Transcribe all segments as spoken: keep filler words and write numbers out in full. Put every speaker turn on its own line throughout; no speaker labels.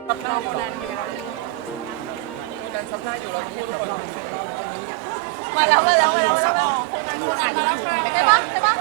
ซับหน้าอยู่เราดันซับหน้าอยู่เราพูดทุกคน
มาแล้วมาแล้วมาแล้วมาแล้วคนนั้นคนนั้นมาแล้วใช่ปะใช่ปะ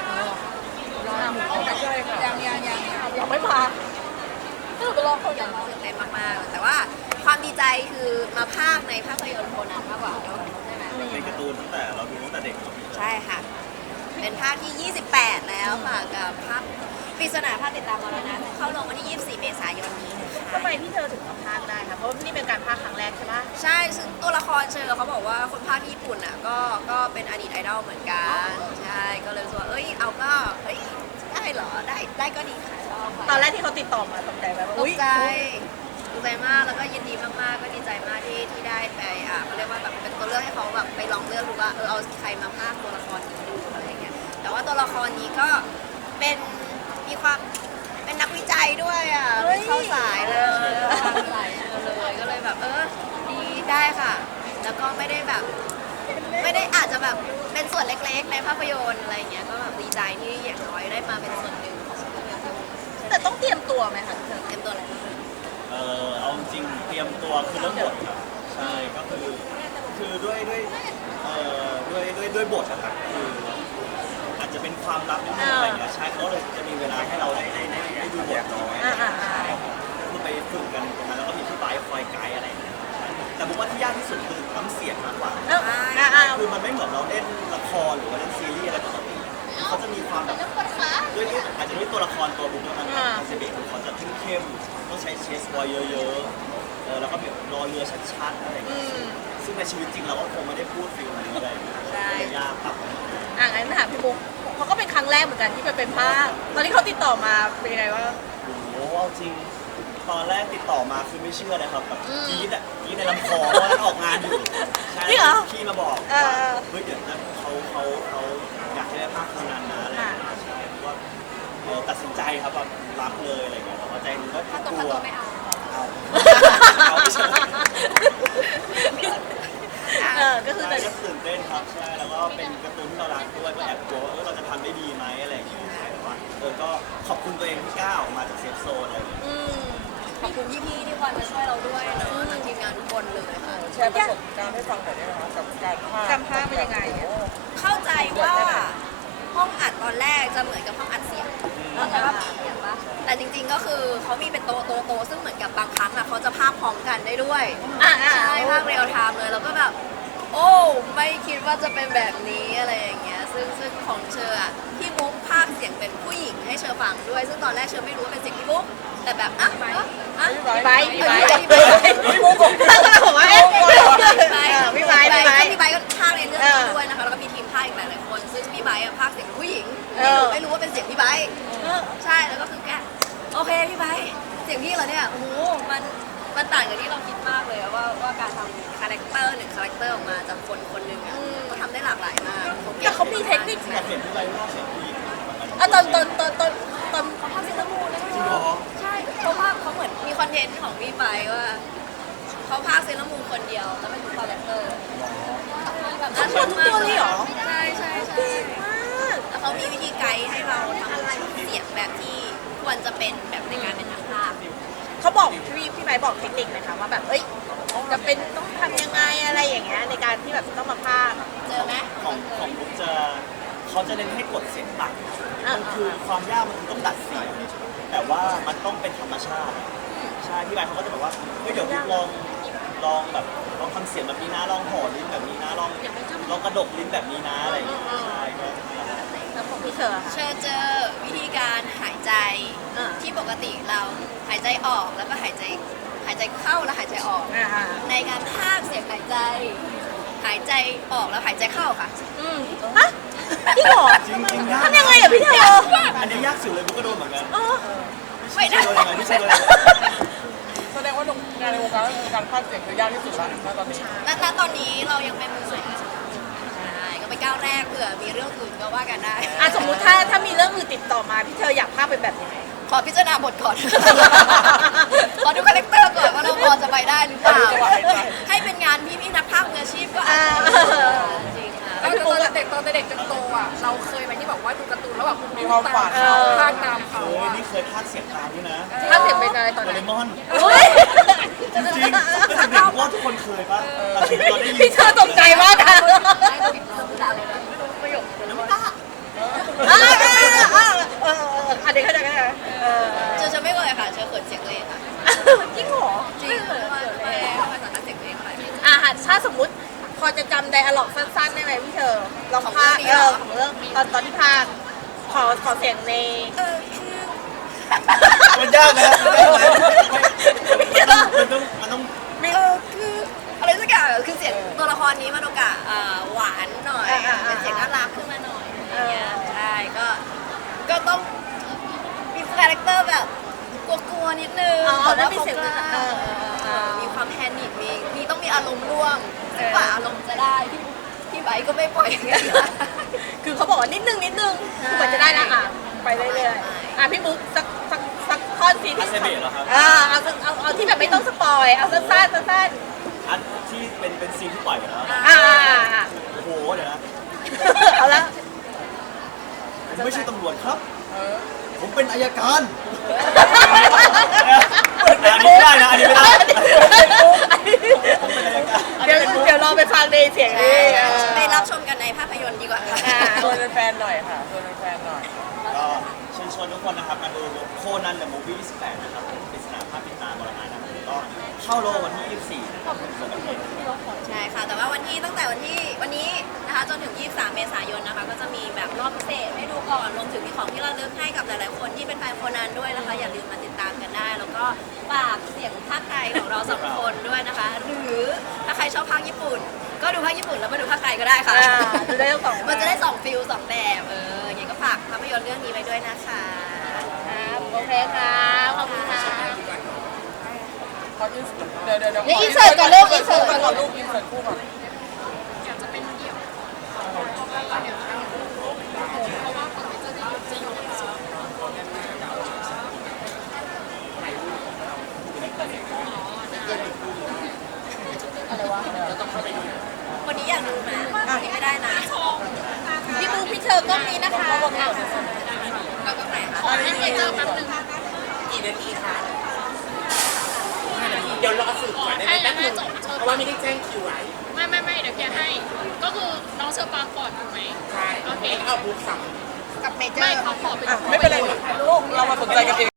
ยังยังยังยังยังไม่มาก็ไปรอคนอย่างตื่นเต้นมากๆแต่ว่าความดีใจคือมาภาคในภาพยนตร์โคนันมากกว่าใช่ไหม
เป็นการ์ตูนตั้งแต่เราดูตั้งแต่เด็ก
ใช่ค่ะเป็นภาคที่ยี่สิบแปดแล้วค่ะกับภาพปริศนาภาพติดตามมรณะเข้าลงวันที่ยี่สิบสี่เมษายนนี้
ทำไมพี่เธอถึงมาพากได้คะเพราะนี่เป็นการพากครั้งแรกใช่ไหม
ใช่ซึ่งตัวละครเชอเขาบอกว่าคนพากที่ญี่ปุ่นอ่ะก็ก็เป็นอดีตไอดอลเหมือนกันใช่ก็เลยรู้สึกว่าเอ้ยเอาก็เอ้ยได้เหรอได้ได้ก็ดีค่ะชอบค่ะ
ตอนแรกที่เขาติดต่อมาตกใจไหม
ตกใจตกใจมากแล้วก็ยินดีมากๆก็ดีใจมากที่ที่ได้ไปอ่าเขาเรียกว่าแบบเป็นตัวเลือกให้เขาแบบไปลองเลือกดูว่าเออเอาใครมาพากตัวละครนี้ดูอะไรเงี้ยแต่ว่าตัวละครนี้ก็เป็นมีความเป็นนักวิจัยด้วยอ่ะเข้าสายเลยเข้าสายเลยก็เลยแบบเออดีได้ค่ะแล้วก็ไม่ได้แบบไม่ได้อาจจะแบบเป็นส่วนเล็กๆในภาพยนตร์อะไรเงี้ยก็แบบดีใจที่อย่างน้อยได้มาเป็นส่วนหนึ่งของภาพยนตร์
แต่ต้องเตรียมตัวไหมคะเธอ
เต็มตัวเลย
เออเอาจริงเตรียมตัวคือเรื่องบทครับใช่ก็คือคือด้วยด้วยเอ่อด้วยด้วยด้วยบทนะครับคืออาจจะเป็นความลับนิดนึงอะไรเงี้ยใช่เขาเลยจะมีเวลาให้เราได้ได้ได้ได้ดูบทน้อยคือไปฝึกกันตรงนั้นแล้วก็มีที่ไบค์คอยไกด์อะไรอย่างเงี้ยแต่ผมว่าที่ยากที่สุดคือน้ำเสียงมากกว่าคือมันไม่เหมือนเราเล่นละครหรือว่าเล่นซีรีส์อะไรปกติเขาจะมีความแบบด้วยอาจจะด้วยตัวละครตัวบุคคลนั้นเซเบะเขาจะเข้มๆต้องใช้เชสบอยเยอะๆเออแล้วก็แบบรอเรือชัดๆอะไรอย่างเงี้ยซึ่งในชีวิตจริงเราก็คงไม่ได้พูดฟิลนี้อะไรยากปรับ
อ่ะงั้นถามพี่บุ๊กเขาก็เป็นครั้งแรกเหมือนกันที่ไปเป็นภาคตอนที่เขาติดต่อมาเป็นยังไงว่า
โอ้โหจริงตอนแรกติดต่อมาคือไม่เชื่อเลยครับแบบกรี๊ดอ่ะกรี๊ดในลำคอว่าออกงานอยู่ใช่พี่มาบอกว่าเฮ้ยเดี๋ยวนะเขาเขาเขาอยากให้ได้ภาคคนนั้นนะอะไรใช่เพราะว่าตัดสินใจครับแบบรับเลยอะไรเงี้ยแต่ว่าใจนึงก็กลัว
ไม่เอา
เอาเอาไม่ใช่
เออก็คือ
ก็ตื่นเต้นครับใช่แล้วก็เป็นการ์ตูนที่เรารักด้วยก็แอบกลัวว่าเราจะทำได้ดีไหมอะไรอย่างเงี้ยแต่ว่าเออก็ขอบคุณตัวเองที่ก้าวมาจากเซฟโซนอะไรอย่างเงี้ย
ขอบคุณพี่ๆที่คอยมาช่วยเราด้วยเนอะทั้งทีมงานทุกคนเลยค่ะ
แชร์ประสบการณ์ให้ฟังหน่อยได้ไหมคะกับการพากย์
การพากย์เป็นยังไง
เข้าใจว่าห้องอัดตอนแรกจะเหมือนกับห้องอัดเสียงแต่ว่าเสียงปะแต่จริงๆก็คือเขามีเป็นโต๊ะโต๊ะโต๊ะซึ่งเหมือนกับบางครั้งอ่ะเขาจะพากย์พร้อมกันได้ด้วยใช่พากย์เรียลไทม์เลยแล้วก็แบบโอ้ไม่คิดว่าจะเป็นแบบนี้อะไรอย่างเงี้ยซึ่งซึ่งของเชออ่ะพี่บุ๊กพากย์เสียงเป็นผู้หญิงให้เชอฟังด้วยซึ่งตอนแรกเชอไม่รู้ว่าเป็นเสียงพี่บุ๊กแต่แบบอ่ะอ่ะ
พี่ไบค์พี่ไบค์
พี่บุ๊กผม
ผมว่าเอ๊ะ
พี่ไบค์พี่ไบค์พี่ไบค์ก็พากย์ในเรื่องนี้ด้วยนะคะแล้วก็มีทีมพากย์อีกหลายๆคนซึ่งพี่ไบค์พากย์เสียงผู้หญิงไม่รู้ว่าเป็นเสียงพี่ไบค์ใช่แล้วก็คือแกโอเคพี่ไบค์เสียงพี่เหรอเนี่ยโอ้โหมันมันต่างจากที่เราคิดมากเลยว่าว่าการทำคาแรคเตอร์หนึ่งคาแรคเตอร์ออกมาจากคนคนหนึ่งอ่ะเขาทำได้หลากหลายมาก
แต่เขามีเทคนิค
อยากเห็นพี่ไบค์ว่าเสียงผู้หญิง
อ่ะตอนตอนตอนตอนตอน
เขาพากย์เซเลมูนเลยใช่
เ
ขาพากย์เขาเหมือนมีคอนเทนต์ของพี่ไบค์ว่าเขาพากย์เซเลมูนคนเดียวแล้วเป็นคาแรคเตอร์แบบน่าชมมากเลยเหรอใช่ใช่ใช่แล้วเขามีวิธีไกด์ให้เราทำเสียงแบบที่ควรจะเป็นแบบในการเป็นนักพากย์
เขาบอกพี่พี่ไบค์บอกเทคนิคไหมคะว่าแบบเอ้ยจะเป็นต้องทำยังไงอะไรอย่างเงี้ยในการที่แบบต้องมาพากย์
เจอไหม
ของของบุ๊กจะเขาจะเน้นให้กดเสียงต่ำมันคือความยากมันต้องดัดเสียงแต่ว่ามันต้องเป็นธรรมชาติใช่พี่ไบค์เขาก็จะบอกว่าเฮ้ยเดี๋ยวบุ๊กลองลองแบบลองทำเสียงแบบนี้นะลองห่อลิ้นแบบนี้นะลองลองกระดกลิ้นแบบนี้นะอะไรอย่างเงี้ยใช่ก็
แล้วของพี่เชอ
เชอเจอวิธีการหายใจที่ปกติเราหายใจออกแล้วก็หายใจหายใจเข้าแล้วหายใจออกในการพากย์เสียงหายใจหายใจออกแล้วหายใจเข้าค่ะ
อืมฮะจริงเหรอ
จริงจริง
ทำยังไงอ่ะพี่เธอ
อันนี้ยากสุดเลยบุ๊กก็โดนเหมือนกัน
ไม่ได้
ไม่ใช่เลย
แสดงว่างานในวงการการพากย์เสียงคือยากที่สุดแล้วตอนนี้
ณตอนนี้เรายังเป็นมือใหม่ก็ไปก้าวแรกเผื่อมีเรื่องอื่นก็ว่ากันได้
อ่ะสมมุติถ้าถ้ามีเรื่องอื่นติดต่อมาพี่เธออยากพากย์เป็นแบบยังไง
ขอพิจารณาบทก่อนขอดูคาแรคเตอร์ก่อนว่าเราพอจะไปได้หรือเปล่าให้เป็นงานพี่ๆนักพากย์มืออาชีพก็อาจจะจริงค่ะ
แล้วตอนเด็กตอนเด็กจนโตอ่ะเราเคยไหมที่บอกว่าดูการ์ตูนแล้วแบบมีความฝันพากย์ตามเขา
นี่เคยพากย์เสียงตามด้วยนะ
ถ้าเสียงเป็นอะไรตอน
โด
นั้
เร
น
มอน
เฮ้ย
จริงๆก็ถึงเด็กว่าทุกคนเคยปะเราถึงเราได้ยิน
พี่เธอตกใจมากค่ะ
อะไรนะประโยค
น้ำตา
เออเออเออเอออันนี้เข้าใจกันไหมเออ
เจอจะไม่เคยค่ะเจอเขินเสียงตัวเองค่ะ
จริงเหรอ
จริงไม่เคยไม่เคยสัมผัสเสียงตัวเองค่ะ
อ่ะถ้าสมมุติพอจะจำไดอะล็อกสั้นๆได้ไหมพี่เธอลองพากย์เออของเรื่องตอนตอนที่พากย์ขอขอเสียงใน
เออคือ
มันยากนะมันต้องมันต้องมันต้อง
เออคืออะไรสักอย่างคือเสียงตัวละครนี้มันโอกาสอ่าหวานหน่อยเป็นเสียงน่ารักขึ้นมาหน่อยอย่างเงี้ยใช่ก็ก็ต้องมีคาแรคเตอร์แบบกลัวๆนิดนึง
อ๋อ
แต่
แล้ว
ว่า
มี
เขา
เสียง
กล้า
เออเออ
มีความแพนิคมีมีต้องมีอารมณ์ร่วมซึ่งกว่าอารมณ์จะได้พี่พี่ไบค์ก็ไม่ปล่อยง่าย
คือเขาบอกว่านิดนึงนิดนึงคือเหมือนจะได้ละอ่ะไปเรื่อยๆอ่ะพี่บุ๊กสักสักสักท่อนซี
อา
ที่
เซเบะเหรอครับ
อ่าเอาสักเอาเอาที่แบบไม่ต้องสปอยเอาสั้นๆสั้น
อันที่เป็นเป็นซีนที่ปล่อยไปแล้ว
ๆอ่าอ่าอ่า
โอ้โหเดี๋ยวนะ
เอาละ
ผมไม่ใช่ตำรวจครับ ผมเป็นอายการ อันนี้ไม่ได้นะ อันนี้ไม่ได้ ผมเป็นอายการ
เดี๋ยวเดี๋ยวรอไปฟังในเสียงนี้เออ
ไปรับชมกันในภาพยนตร์ดีกว่าค่ะ
อ่า
ชวนแฟนๆหน่อยค่ะชวนแฟนๆหน่อย
ก็เชิญชวนทุกคนนะครับมาดูโคนันเดอะมูฟวี่ยี่สิบแปดนะครับปริศนาภาพติดตามบรมายนะครับก็เข้าโรงวันที่ยี่สิบสี่นะครับส่วนประเทศ
ใช่ค่ะ แต่ว่าวันที่ตั้งแต่วันที่วันนี้นะคะจนถึง ยี่สิบสาม เมษายนนะคะ ก็จะมีแบบรอบพิเศษให้ดูก่อน รวมถึงมีของที่ระลึกให้กับหลายๆ คนที่เป็นแฟนโคนันด้วยนะคะ อย่าลืมมาติดตามกันได้ แล้วก็ฝากเสียงภาคไทยของเราสองคนด้วยนะคะ หรือถ้าใครชอบภาคญี่ปุ่น ก็ดูภาคญี่ปุ่นแล้วมาดูภาคไทยก็ได้ค่ะ
อ่าจะได้ทั้งสอง
มันจะได้สองฟิลสองแบบ เอออย่างนี้ก็ฝากภาพยนตร์เรื่องนี้ไว้ด้วยนะคะ
ครับโอเคครับขอบคุณค่ะ
ขออินเสิร์ตเดี๋ยวเดี๋ยวเดี๋ยว
นี่ insert ก่อนลูก insert ก่อน
ก่อนลูกอินเสิร์ตคู่ก่อน
วันนี้อยากดูไหมวันนี้ไม่ได้นะ
พี่บุ๊กพี่เชอร์กล้องนี้นะคะ
เอากล้องไหนคะ
อันนี้มีเจอแป๊บนึง
กี่นาทีคะห้านาที เดี๋ยวรอสืบก่อนได้ไหมแป๊บนึงเพราะว่าไม่ได้แจ้งคิวไว้
ไม่ไม่ไม่เดี๋ยวเคลียร์ให้ ก็คือน้องเชอร์ปางก่อนถูกไหม
ใช่
โอเค
เอาบุ๊กสั่ง
กับเมเจอ
ไม่
ร์
เขาขอเป็น
อ่ะไม่เป็นไรลูกเรามาสนใจกันเอง